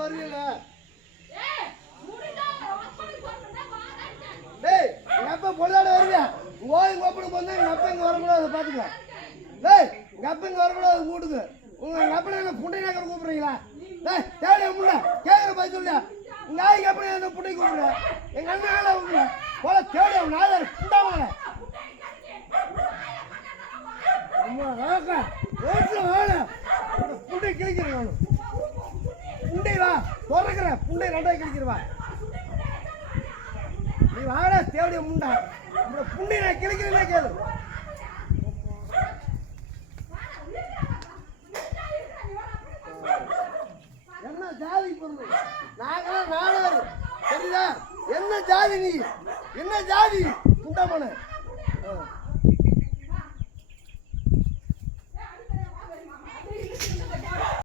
வருவீல டேய் எங்க அப்பா பொழுதாட வருவியா ஓய் கோப்பனுக்கு போனா எங்க அப்பா இங்க வரக்கூடாது பாத்துக்க டேய் எங்க அப்பா இங்க வரக்கூடாது வீட்டுக்கு உங்க அப்பா என்ன புண்டை நகர கூப்பிடுறீங்களா டேய் தேவையா முள்ள கேக்குற பதில் சொல்லியா உங்க ஆய்க்கு அப்படி என்ன புண்டை கூப்பிடுற எங்க அண்ணன் ஆள கூப்பிடுற போல தேவையா நாதாரு புண்டாமல அம்மா ராக்கா ரோட்ல வாழ புண்டை கிழிக்கிறேன் நானு புண்டை வா துறக்கிற புண்டை ரெண்டாய் கிழிக்கிறவா நீ வாடா தேவையா முண்டா இந்த புண்டை நான் கிழிக்கிறேன்னே கேளு என்ன ஜாதி பொருள் நாங்களாம் நாடாரு தெரியுதா என்ன ஜாதி நீ என்ன ஜாதி புண்டமான